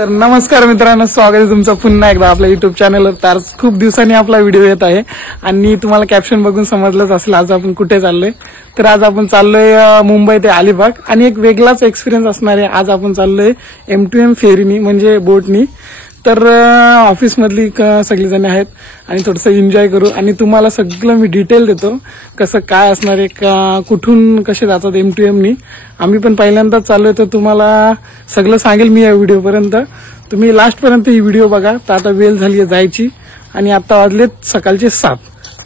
तर नमस्कार मित्रांनो, स्वागत आहे तुमचं पुन्हा एकदा आपल्या युट्यूब चॅनलवर। तर खूप दिवसांनी आपला व्हिडिओ येत आहे आणि तुम्हाला कॅप्शन बघून समजलंच असेल आज आपण कुठे चाललोय। तर आज आपण चाललोय मुंबई ते अलिबाग आणि एक वेगळाच एक्सपिरियन्स असणार आहे। आज आपण चाललोय M2M फेरीनी म्हणजे बोटनी। तर ऑफिस मधली सगळीजण आहेत आणि थोडंसं एन्जॉय करू आणि तुम्हाला सगळं मी डिटेल देतो कसं काय असणार आहे, कुठून कसे जातात M2M नी। आम्ही पण पहिल्यांदाच चाललोय तर तुम्हाला सगळं सांगेल मी या व्हिडिओ पर्यंत। तुम्ही लास्ट पर्यंत ही व्हिडिओ बघा। तर आता वेळ झाली आहे जायची आणि आता वाजलेत सकाळचे 7।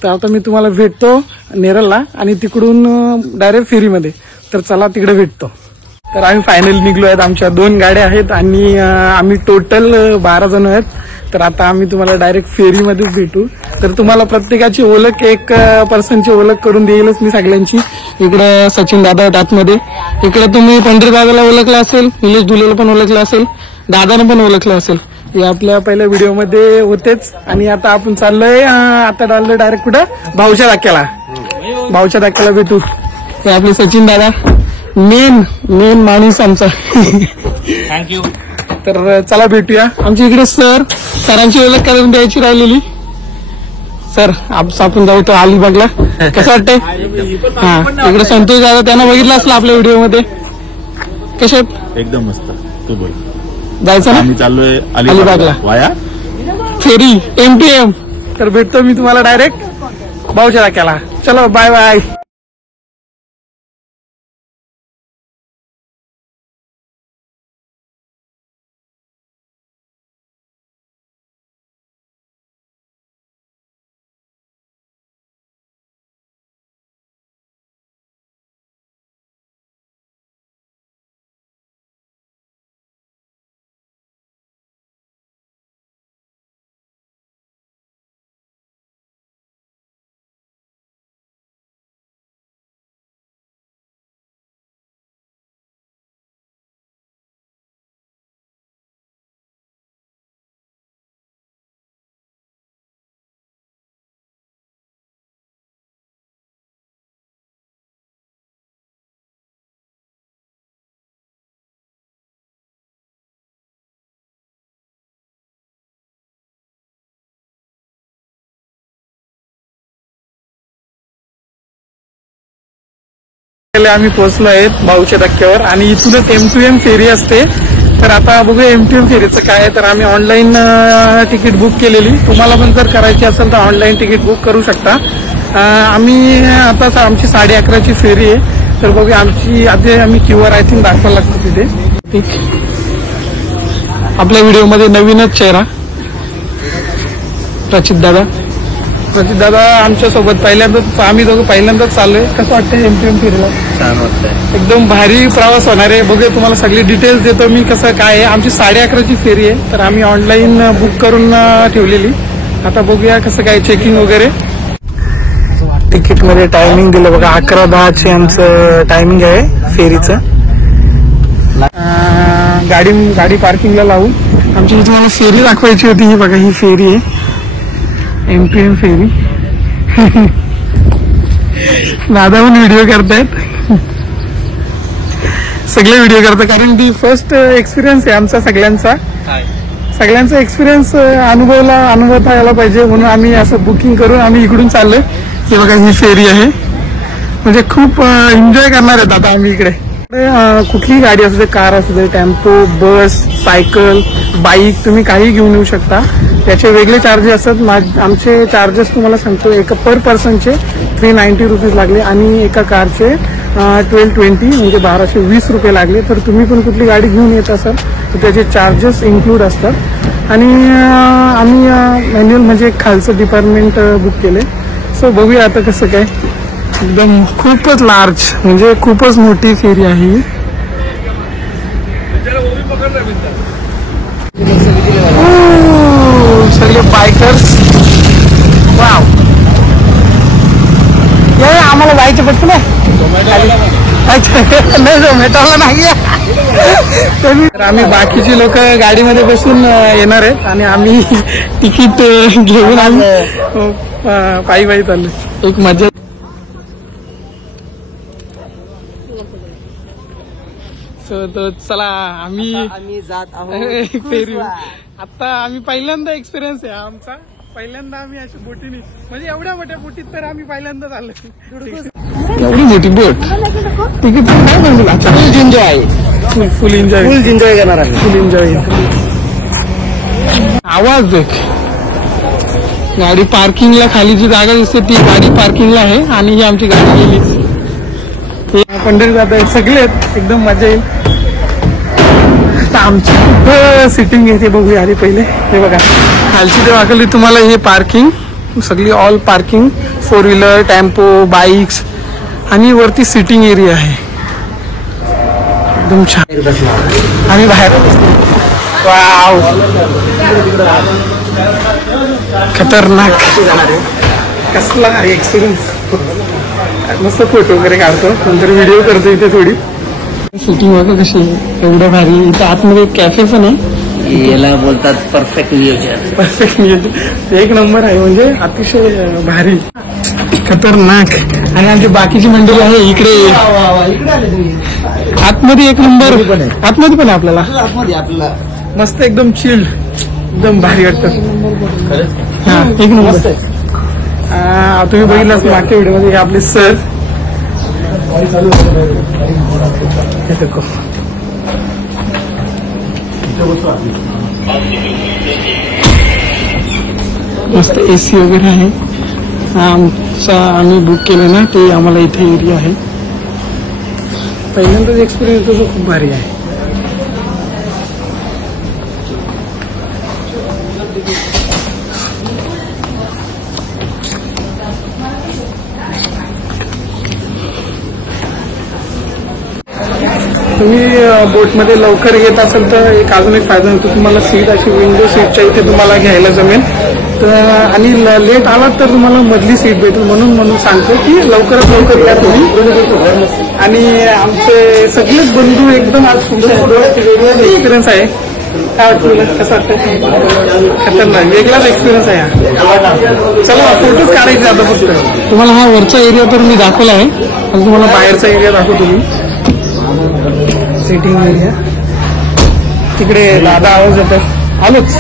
तर आता मी तुम्हाला भेटतो नेरळला आणि तिकडून डायरेक्ट फेरीमध्ये। तर चला तिकडे भेटतो। तर आम्ही फायनली निघलो आहेत, आमच्या 2 गाड्या आहेत आणि आम्ही टोटल 12 जण आहेत। तर आता आम्ही तुम्हाला डायरेक्ट फेरीमध्ये भेटू। तर तुम्हाला प्रत्येकाची ओळख, एक पर्सनची ओळख करून देईलच मी सगळ्यांची। इकडे सचिन दादा आहेत आतमध्ये, इकडे तुम्ही पंढरी दादाला ओळखलं असेल, निलेश धुलेला पण ओळखलं असेल, दादाने पण ओळखलं असेल, हे आपल्या पहिल्या व्हिडिओमध्ये होतेच। आणि आता आपण चाललोय, आता चाललोय डायरेक्ट कुठं, भाऊच्या धक्क्याला। भाऊच्या धक्क्याला भेटू। हे आपले सचिन दादा, मेन माणूस आमचा। थँक्यू। तर चला भेटूया। आमच्या इकडे सरांची ओळख करून द्यायची राहिलेली। सर आपण जाऊ तो अलिबागला, कसं वाटतंय? हा, इकडे संतोष दादा, त्यांना बघितलं असलं आपल्या व्हिडिओमध्ये। कसे आहेत? एकदम मस्त। तू बोल। जायचं ना? आम्ही चाललोय अलिबागला वाया फेरी M2M। तर भेटतो मी तुम्हाला डायरेक्ट भाऊच्या धक्क्याला। चलो बाय बाय। आम्ही पोहोचलो आहेत भाऊच्या धक्क्यावर आणि इथूनच M2M फेरी असते। तर आता बघूया M2M फेरीचं काय आहे। तर आम्ही ऑनलाईन तिकीट बुक केलेली, तुम्हाला पण जर करायची असेल तर ऑनलाईन तिकीट बुक करू शकता। आम्ही आता आमची 11:30ची फेरी आहे। तर बघूया आमची आधी आम्ही QR आय थिंक दाखवायला लागतो तिथे। आपल्या व्हिडिओमध्ये नवीनच चेहरा प्रचित दादा आमच्या सोबत पहिल्यांदाच, आम्ही दोघं पहिल्यांदाच चाललोय। कसं वाटतंय M2M फेरीला? छान वाटतंय, एकदम भारी प्रवास होणार आहे। बघूया तुम्हाला सगळी डिटेल्स देतो मी कसं काय आहे। आमची 11:30ची फेरी आहे, तर आम्ही ऑनलाईन बुक करून ठेवलेली। आता बघूया कसं काय चेकिंग वगैरे। तिकीट मध्ये टायमिंग दिलं बघा, 11:10चे आमचं टायमिंग आहे फेरीचं। गाडी पार्किंगला लावून आमची इथे मला फेरी दाखवायची होती। ही बघा, ही फेरी आहे M2M फेरी। दादा पण व्हिडिओ करतायत, सगळे व्हिडिओ करतात कारण ती फर्स्ट एक्सपिरियन्स आहे आमचा सगळ्यांचा एक्सपिरियन्स अनुभवता यायला पाहिजे, म्हणून आम्ही असं बुकिंग करून आम्ही इकडून चाललोय। हे बघा, ही फेरी आहे, म्हणजे खूप एन्जॉय करणार आहेत आता आम्ही इकडे। कुठलीही गाडी असू दे, कार असू दे, टेम्पो, बस, सायकल, बाईक, तुम्ही काही घेऊन येऊ शकता। त्याचे वेगळे चार्जेस असतात। आमचे चार्जेस तुम्हाला सांगतो, एका पर पर्सनचे 390 रुपीज लागले आणि एका कारचे 1220 म्हणजे 1220 रुपये लागले। तर तुम्ही पण कुठली गाडी घेऊन येत असाल तर त्याचे चार्जेस इन्क्लूड असतात। आणि आम्ही मॅन्युअल म्हणजे खालचं डिपार्टमेंट बुक केले। सो बघूया आता कसं काय। एकदम खूपच लार्ज, म्हणजे खूपच मोठी फेरी आहे। सगळे बायकर्स, वाव, आम्हाला जायचं पटकन नाही, झोमॅटोला नाही। तर आम्ही बाकीची लोक गाडीमध्ये बसून येणार आहेत आणि आम्ही तिकीट घेऊन आम्ही पायी चाललो। एक मजा। तर चला आम्ही आम्ही जात आहोत फेरी. आता आम्ही पहिल्यांदा एक्सपिरियन्स आहे आमचा. पहिल्यांदा आम्ही अशा बोटीने म्हणजे एवढ्या मोठ्या बोटीत तर आम्ही पहिल्यांदाच आलो. एवढी मोठी बोट तिकीट काय म्हणजे फुल एन्जॉय आहे. फुल एन्जॉय फुल एन्जॉय करणार आहे. फुल एन्जॉय. आवाज देख. गाडी पार्किंगला खाली जी जागा दिसते ती गाडी पार्किंगला आहे आणि ही आमची गाडी गेलीच. पंढरी जात आहेत सगळे आहेत. एकदम मजा येईल. आता आमची कुठं सिटिंग आहे ते बघूया आधी पहिले. हे बघा खालची ते वाकली तुम्हाला हे पार्किंग सगळी all parking 4 wheeler tempo bikes आणि वरती सिटिंग एरिया आहे एकदम छान. आम्ही बाहेर वाव खतरनाक कसला एक्सपिरियन्स. मस्त फोटो वगैरे काढतो नंतर व्हिडिओ करतो इथे थोडी. शूटिंग बघा कशी एवढं भारी. इथं आतमध्ये कॅफे पण आहे. याला बोलतात परफेक्ट नियोजन. परफेक्ट नियोजन. एक नंबर आहे म्हणजे अतिशय भारी खतरनाक. आणि आमची बाकीची मंडळी आहे इकडे आतमध्ये एक नंबर. आतमध्ये पण आहे आपल्याला मस्त एकदम चिल्ड एकदम भारी वाटतं. हा एक नंबर. तुम्ही बघितलं असं मागच्या व्हिडिओमध्ये हे आपले सर. मस्त एसी वगैरे आहे. आम्ही बुक केलं ना ते आम्हाला इथे एरिया आहे. पहिल्यांदाच एक्सपिरियन्स तो खूप भारी आहे. तुम्ही बोटमध्ये लवकर येत असेल तर एक अजून एक फायदा होतो तुम्हाला. सीट अशी विंडो सीटच्या इथे तुम्हाला घ्यायला जमेल. तर आणि लेट आलात तर तुम्हाला मधली सीट भेटेल. म्हणून सांगतो की लवकरात लवकर या तुम्ही. आणि आमचे सगळेच बंधू एकदम आज एक्सपिरियन्स आहे. काय वाटतं तुला कसं वाटतं. खतरनाक वेगळाच एक्सपिरियन्स आहे हा. चला फोटोच काढायचे आता फक्त. तुम्हाला हा वरचा एरिया तर मी दाखवला आहे. आणि तुम्हाला बाहेरचा एरिया दाखवतो मी. सिटिंग एरिया तिकडे दादा आवाज येतो. आलोच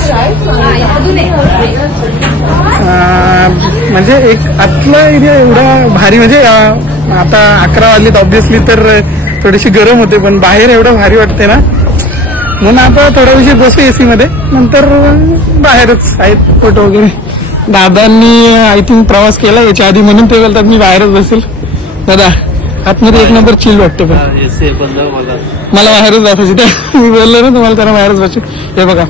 म्हणजे एक आतला एरिया एवढा भारी म्हणजे आता 11 वाजलीत ऑब्विसली तर थोडीशी गरम होते पण बाहेर एवढं भारी वाटते ना. म्हणून आता थोडा वेळ बसू एसी मध्ये नंतर बाहेरच आहेत फोटो वगैरे. दादांनी आय थिंक प्रवास केला याच्या आधी म्हणून ते बोलतात मी बाहेरच बसेल. दादा आतमध्ये एक नंबर चिल वाटतं पण मला बाहेरच बसायची. त्या मी बोललो ना तुम्हाला त्याला बाहेरच बसेल. हे बघा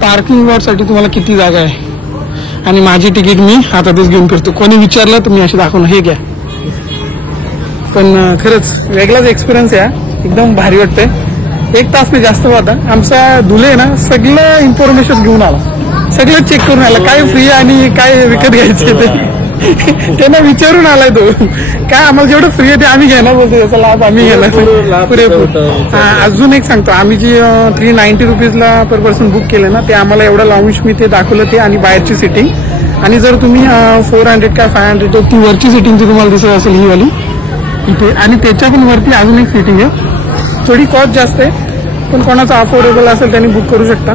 पार्किंग लॉट साठी तुम्हाला किती जागा आहे आणि माझी तिकीट मी हातातच घेऊन फिरतो. कोणी विचारलं तर मी अशी दाखवणं हे घ्या. पण खरंच वेगळाच एक्सपिरियन्स आहे. एकदम भारी वाटतंय. 1 तास मी जास्त होता. आमचा धुले ना सगळं इन्फॉर्मेशन घेऊन आला. सगळं चेक करून आला काय फ्री आणि काय विकत घ्यायचे ते त्यांना विचारून आलाय तो. काय आम्हाला जेवढं फ्री आहे ते आम्ही घेणार बोलतो. याचा लाभ आम्ही घेणार पुरेपूर. अजून एक सांगतो आम्ही जी 390 रुपीजला पर पर्सन बुक केलं ना ते आम्हाला एवढं लाऊंज मी ते दाखवलं ते आणि बाहेरची सिटिंग. आणि जर तुम्ही 400 का 500 तर ती वरची सिटिंग तुम्हाला दिसत असेल ही वाली इथे. आणि त्याच्या पण वरती अजून एक सिटिंग आहे. थोडी कॉस्ट जास्त आहे पण कोणाचा अफोर्डेबल असेल त्यांनी बुक करू शकता.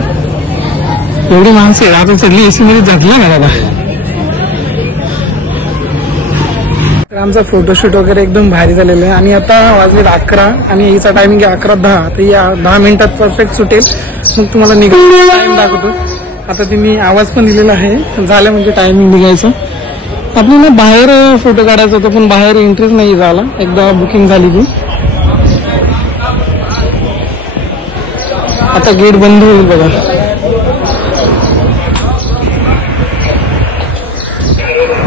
एवढी माणसं आहे आता सगळी एसी मध्ये जगला ना दादा. तर आमचा फोटोशूट वगैरे एकदम भारी झालेला आहे. आणि आता वाजले 11 आणि याचा टायमिंग आहे 11:10. तर या 10 मिनिटात परफेक्ट सुटेल. मग तुम्हाला निघायचा टाइम दाखवतो. आता तुम्ही आवाज पण दिलेला आहे झालं म्हणजे टायमिंग निघायचं. आपल्याला बाहेर फोटो काढायचा होता पण बाहेर एंट्रीच नाही झाला एकदा बुकिंग झाली की. आता गेट बंद होईल बघा.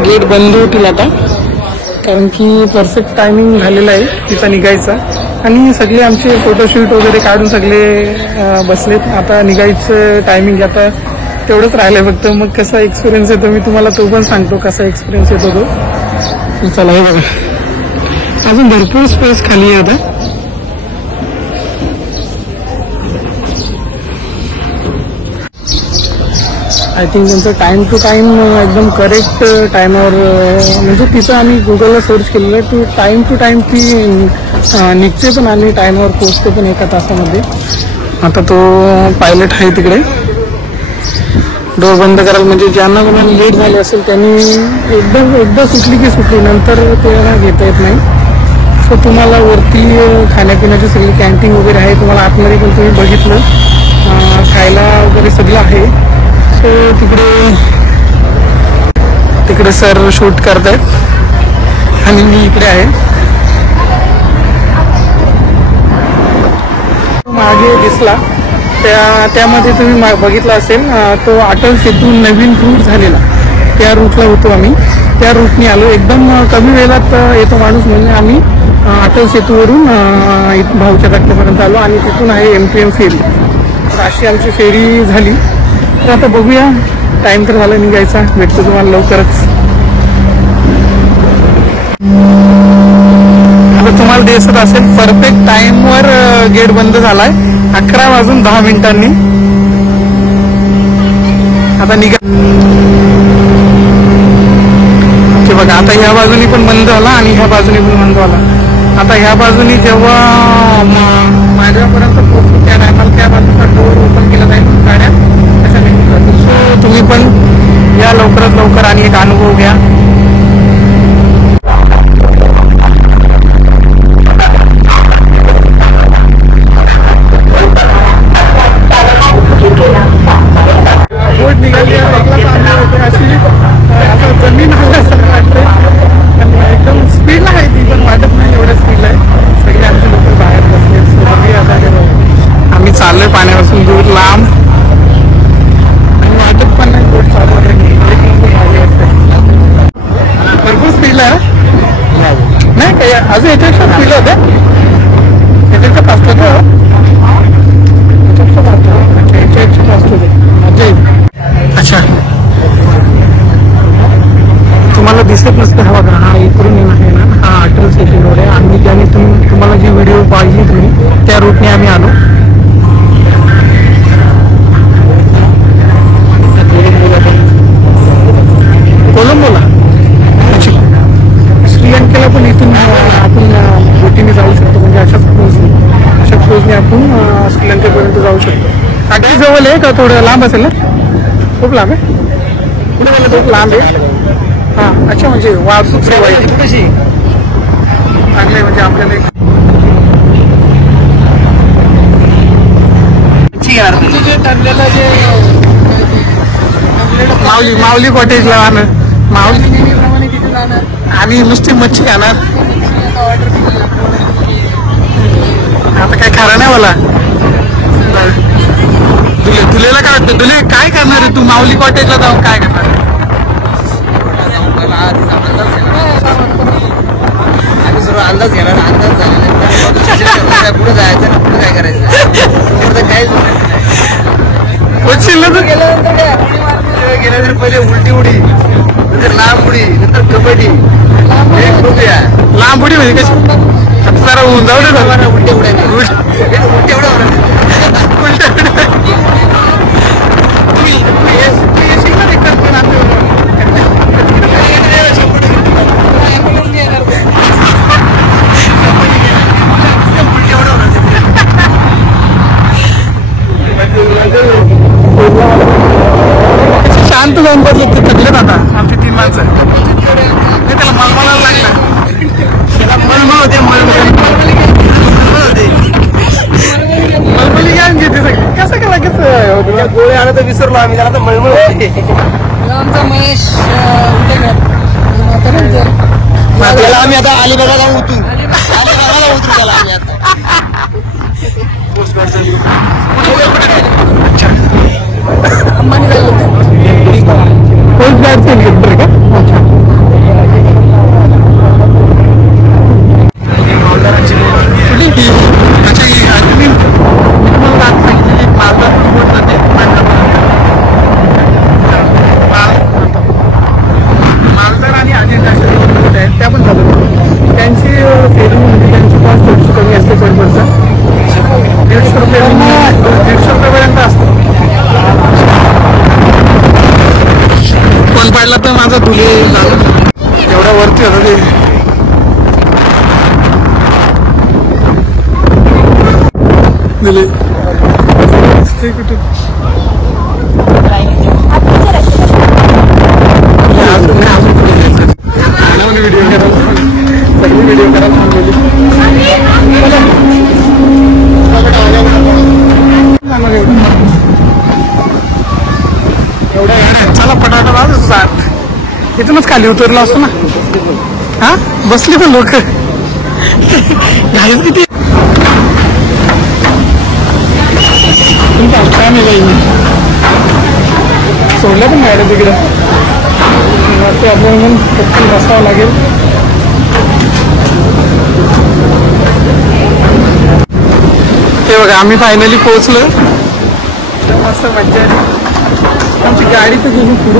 गेट बंद होतील आता कारण की परफेक्ट टायमिंग झालेला आहे तिचा निघायचा. आणि सगळे आमचे फोटोशूट वगैरे काढून सगळे बसलेत. आता निघायचं टायमिंग आता तेवढंच राहिलंय फक्त. मग कसा एक्सपिरियन्स येतो मी तुम्हाला तो पण सांगतो कसा एक्सपिरियन्स येतो तो. चला हे बघा अजून भरपूर स्पेस खाली आहे आता. आय थिंक त्यांचं टाईम टू टाईम एकदम करेक्ट टाईमावर म्हणजे तिथं आम्ही गुगलला सर्च केलेलं आहे टाईम टू टाईम ती निघते पण आणि टाईमावर पोचते पण एका तासामध्ये. आता तो पायलट आहे तिकडे डोर बंद करायला, म्हणजे ज्यांना कोणाला लेट झाले असेल त्यांनी एकदा सुटली की सुटली, नंतर ते घेता येत नाही. सो तुम्हाला वरती खाण्यापिण्याची सगळी कॅन्टीन वगैरे आहे, तुम्हाला आतमध्ये पण तुम्ही बघितलं खायला वगैरे सगळं आहे. सो तिकडे सर शूट करतायत आणि मी इकडे आहे. मागे दिसला त्यामध्ये तुम्ही बघितलं असेल तो अटल सेतू नवीन रूट झालेला, त्या रूटला होतो आम्ही. त्या रूटने आलो, एकदम कमी वेळात येतो माणूस म्हणजे आम्ही अटल सेतूवरून भाऊच्या कट्ट्यापर्यंत आलो आणि तिथून आहे MTM फेरी. तर अशी आमची फेरी झाली. तर आता बघूया, टाइम तर झाला निघायचा, भेटतो तुम्हाला लवकरच. आता तुम्हाला दिसत असेल परफेक्ट टाइमवर गेट बंद झालाय, 11:10 आता निघा. ते बघा आता ह्या बाजूनी पण बंद झाला आणि ह्या बाजूनी पण बंद झाला. आता ह्या बाजूनी जेव्हा माझ्यापर्यंत पोहोचतो त्या टायमाला त्या बाजूचा डोर ओपन केला जाईल, गाड्या कशा निघतात. सो तुम्ही पण या लवकरात लवकर आणि एक अनुभव घ्या. बोट निघाली अशी असं जमीन आल्यासारखं वाटते, एकदम स्पीडला आहे ती, पण वाटत नाही एवढ्या स्पीडला आहे. सगळे आमचे लोक बाहेर बसले, आम्ही चाललोय पाण्यापासून दूर लांब आणि वाटत पण नाही बोट चालू आहे. भरपूर स्पीडला आहे नाही काही, अजून याच्यापेक्षा स्पीडला होत्या, याच्यापेक्षा फास्ट होतं, याच्यापेक्षा फास्ट होते. मजा येईल. अच्छा तुम्हाला दिसत नसतं हा बघा, हा इकडून आहे ना, हा अटल सेतू रोड आहे आणि ज्याने तुम्हाला जी व्हिडिओ पाहिजे तुम्ही त्या रूटने आम्ही आलो. कोलंबोला श्रीलंकेला पण इथून आपण बोटीने जाऊ शकतो, म्हणजे अशाच क्रूजने आपण श्रीलंकेपर्यंत जाऊ शकतो. अगदी जवळ आहे का थोडं लांब असेल ना? खूप लांब आहे, कुठे गेलं खूप लांब आहे. हां अच्छा, म्हणजे वाहतूक सेवा आहे कशी चांगली आहे, म्हणजे आपल्याला जे ठरलेलं जे माऊली कॉटेजला जाणार, माऊली तिथे जाणार आणि नुसती मच्छी खाणार. आता काय खरं नाही मला. दुलेला काय वाटतं? दुले काय करणार आहे तू माऊली कॉटेजला जाऊन, काय करणार? आम्ही सर्व अंदाज घेणार, अंदाज झाल्यानंतर पुढे जायचं ना, पुढे काय करायचं, पुढे काहीच गेल्यानंतर काय गेल्यानंतर पहिले उलटी उडी, नंतर लांब उडी, नंतर कबड्डी, लांब उडी म्हणजे कशी जरा होऊन जाऊ दे, उलटे उड्या उलटे उड्या शांत जाऊन बसले ते थकलेत आता आमची 3 माणसं. त्याला मळमळायला लागलं, त्याला मळमळ होते, मळमळी घ्या घेते सगळी. कसं केला कसं गोळे आला तर विसरलो आम्ही, त्याला तर मळमळ होते. आमचा महेश त्याला आम्ही आता अलिबागला उतरू, अलिबागला उतरू त्याला आम्ही आता. कोच गाडचे हेल्पर का? अच्छा कुठली टी अच्छा ही मी तुम्हाला आज सांगितलेली मालदार बोट जाते, मालदार आणि अजिंठा अशा 2 बोट आहेत, त्या पण चालू. त्यांची फेरी म्हणजे त्यांची कॉस्ट थोडीशी कमी असते पर पर्सन, 150 रुपये 150 रुपयापर्यंत असतं. वाढला तर माझा धुले झाला एवढ्या वरती होता ते. धुले कुठे व्हिडिओ करायला सगळी व्हिडिओ करायला एवढ्या गाड्या चला पटाटा इथूनच खाली उतरला असतो ना. हा बसले पण लोक घाईच किती सोडलं पण गाड्या तिकडे ते आपल्याला पत्ती बसावं लागेल. हे बघा आम्ही फायनली पोहोचलो. मस्त मज्जा आली. आमची गाडी तर गेली पुढे.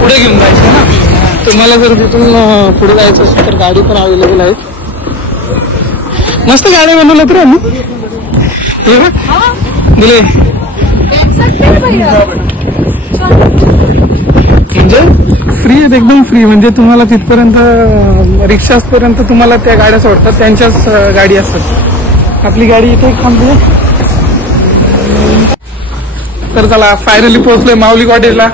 पुढे घेऊन जायचं ना. तुम्हाला जर तिथून पुढे जायचं असेल तर गाडी पण अवेलेबल आहे. मस्त गाडी बनवलं तर आम्ही दिले म्हणजे फ्री आहेत एकदम फ्री. म्हणजे तुम्हाला तिथपर्यंत रिक्षापर्यंत तुम्हाला त्या गाड्या सोडतात त्यांच्याच गाडी असतात. आपली गाडी इथे थांबली. तर चला फायनली पोहोचलोय माऊली कॉटेजला.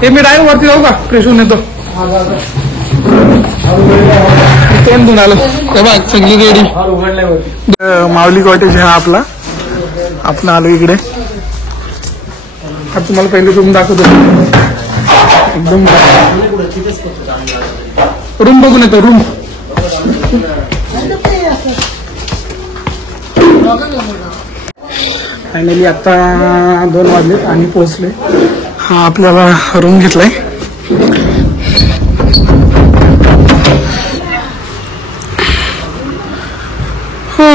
हे मी डायरेक्ट वरती जाऊ का फ्रेश होऊन येतो. तोंड धुवून आलो बघ सगळी गाडी. माऊली कॉटेज हा आपला आपण आलो इकडे. आता तुम्हाला पहिले रूम दाखवतो. एकदम रूम बघून येतो. रूम फायनली आता 2 वाजले आणि पोहोचले. हा आपल्याला रूम घेतलाय. हो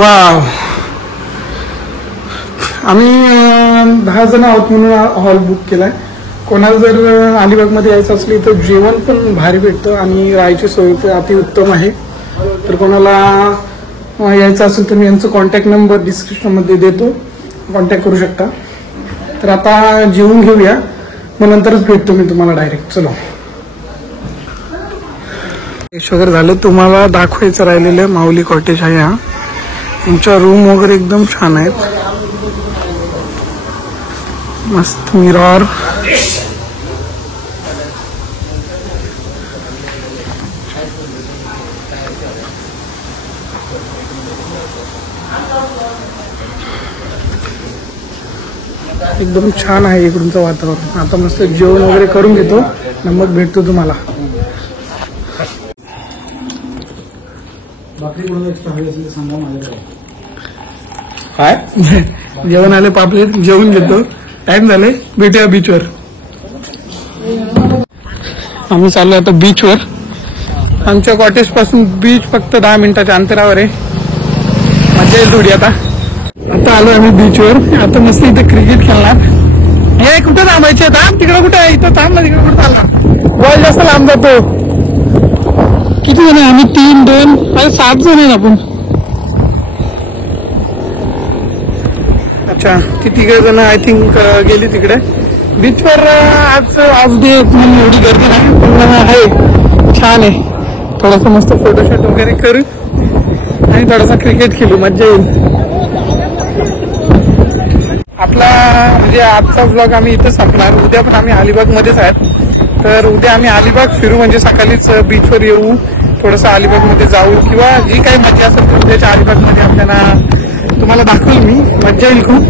वाव. आम्ही 10 जण आहोत म्हणून हॉल बुक केलाय. कोणाला जर अलिबागमध्ये यायचं असली तर जेवण पण भारी भेटतं आणि राहायची सोय तर अतिउत्तम आहे. तर कोणाला यायचं असेल तर मी यांचा कॉन्टॅक्ट नंबर डिस्क्रिप्शनमध्ये देतो. कॉन्टॅक्ट करू शकता. तर आता जेवून घेऊया मग नंतरच भेटतो मी तुम्हाला डायरेक्ट. चलो फ्रेश वगैरे झालं. तुम्हाला दाखवायचं राहिलेलं माऊली कॉटेज आहे हा. यांच्या रूम वगैरे एकदम छान आहेत. मस्त मिरर एकदम छान आहे इकडूनचं वातावरण. आता मस्त जेवण वगैरे करून घेतो मग भेटतो तुम्हाला. काय जेवण आले पापलेट जेवून घेतो. टाइम झाले भेटूया बीचवर. आम्ही चाललो आता बीचवर. आमच्या कॉटेज पासून बीच फक्त 10 मिनिटाच्या अंतरावर आहे. मजा येईल थोडी. आता आलो आम्ही बीचवर. आता मस्त इथे क्रिकेट खेळणार. हे कुठे थांबायचे आता. तिकडे कुठे आहे. इथं थांब ना. तिकडे कुठे चालला. बॉल जास्त लांब जातो. किती जण आहे आम्ही. 3 2 7 जण आहे आपण. अच्छा ती 3 जण आय थिंक गेली तिकडे. बीचवर आज ऑफ डे म्हणून एवढी गर्दी नाही पण आहे. छान आहे. थोडासा मस्त फोटोशूट वगैरे करू आणि थोडासा क्रिकेट खेळू. मज्जा येईल. आपला म्हणजे आजचा ब्लॉग आम्ही इथं संपणार. उद्या पण आम्ही अलिबाग मध्येच आहेत. तर उद्या आम्ही अलिबाग फिरू. म्हणजे सकाळीच बीचवर येऊ. थोडंसं अलिबाग मध्ये जाऊ किंवा जी काही मजा असेल तर उद्याच्या अलिबाग मध्ये आपल्याला तुम्हाला दाखवेल मी. मज्जा येईल खूप.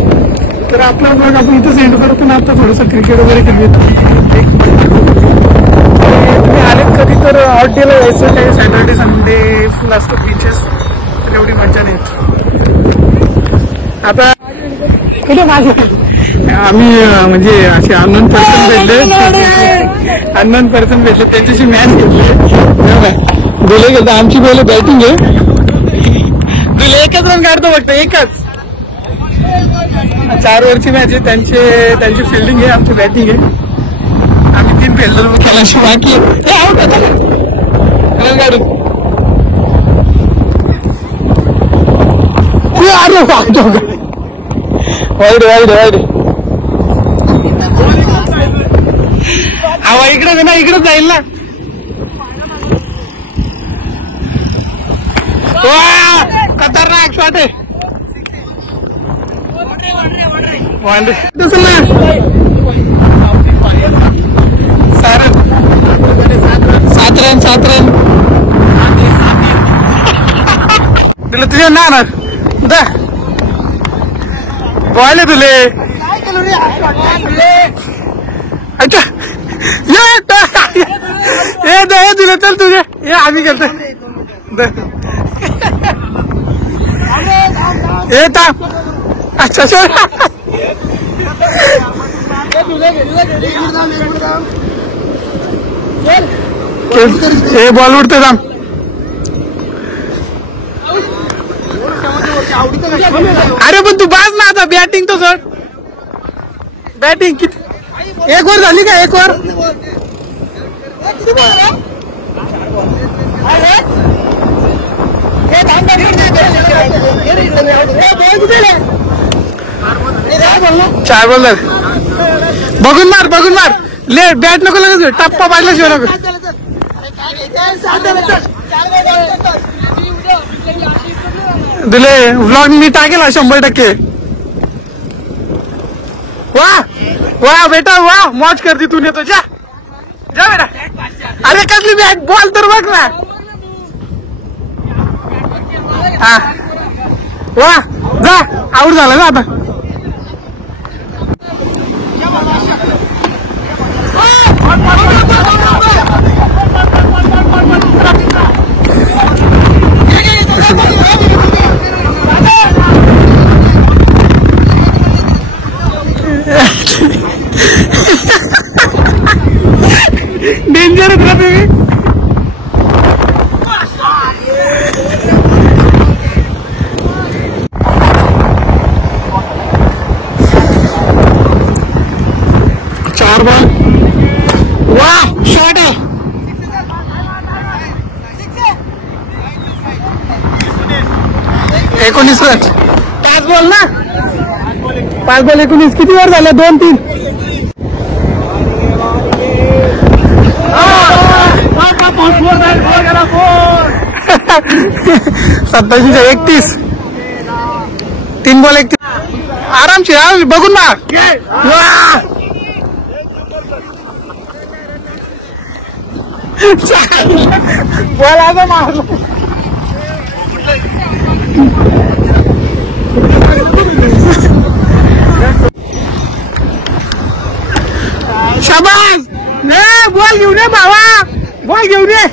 तर आपला ब्लॉग आपण इथंच एंड करतो ना. आता थोडंसं क्रिकेट वगैरे खेळू. तुम्ही आलेत कधी तर हॉट डेला यायचं. काही सॅटर्डे संडे फुल असतं बीचेस. तर एवढी मजा नाही येत. आता कुठे माझे आम्ही म्हणजे असे अननोन पर्सन भेटले त्यांच्याशी मॅच घेतले. बोले गेलं आमची बोले बॅटिंग आहे. तुला एकच रन काढतो फक्त. एकच 4 ओव्हरची मॅच आहे. त्यांची फिल्डिंग आहे. आमची बॅटिंग आहे. आम्ही 3 फिल्डर खेळायची बाकी आहे. रन काढून अरे वाईट वाईट वाईट हवा इकडे ना इकडेच जाईल ना खतरनाक शॉट आहे सात रन दिलं तुझ्या ना बॉल तुले अच्छा ये दिले चल तुझे ये आम्ही करतो येता अच्छा हे बॉल उडते जाम अरे पण तू बाज ना आता बॅटिंग तो सोड बॅटिंग किती एक ओव्हर झाली का एक ओव्हर चार बॉल बघून मार ले बॅट नको लगेच टप्पा पाडल्याशिवाय नको दिले व्लॉग मी टाकेल 100%. वाह बेटा वाह मौज कर दी तूने तो जा बेटा अरे कसली बॅट बॉल तर बघ ना हा वाह जा आउट झाला ना आता डेंजर आहे तुम्ही चार बॉल वाह शॉट आहे 19 रन 5 बॉल ना 5 बॉल 19 किती वर झाले 2-3 27-31 3 बॉल 31 आरामशी बघून ना बॉल आता मारलो शाबास बॉल घेऊन ये भावा बॉल घेऊन ये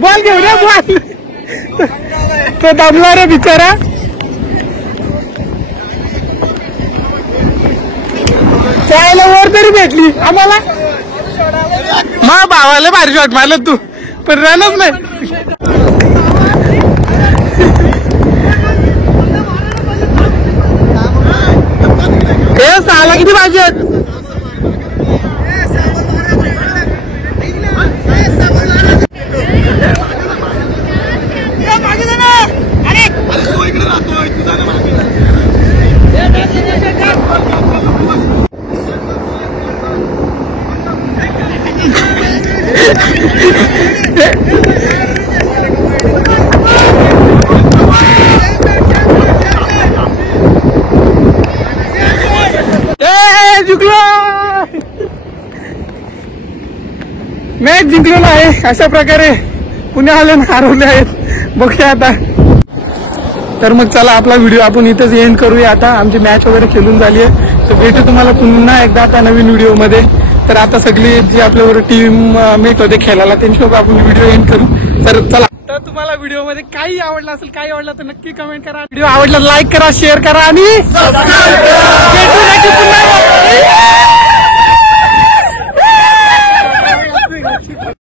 बॉल तो दमला रे बिचारा त्याला वर तरी भेटली आम्हाला मा भावाला भारी शॉट मारलं तू पण रनच नाही हे सहाला किती बाजी आहेत मॅच जिंकलेला आहे अशा प्रकारे पुण्यावाल्यानं हरवले आहेत बघूया आता तर मग चला आपला व्हिडिओ आपण इथेच एंड करूया आता आमची मॅच वगैरे खेळून झाली आहे तर भेटू तुम्हाला पुन्हा एकदा आता नवीन व्हिडिओ मध्ये तर आता सगळी जी आपल्याबरोबर टीम मेट होते खेळायला त्यांच्यासोबत आपण व्हिडिओ एंड करू तर चला तर तुम्हाला व्हिडिओ मध्ये काही आवडलं असेल काही आवडलं तर नक्की कमेंट करा व्हिडिओ आवडला लाईक करा शेअर करा आणि भेटू नक्की पुन्हा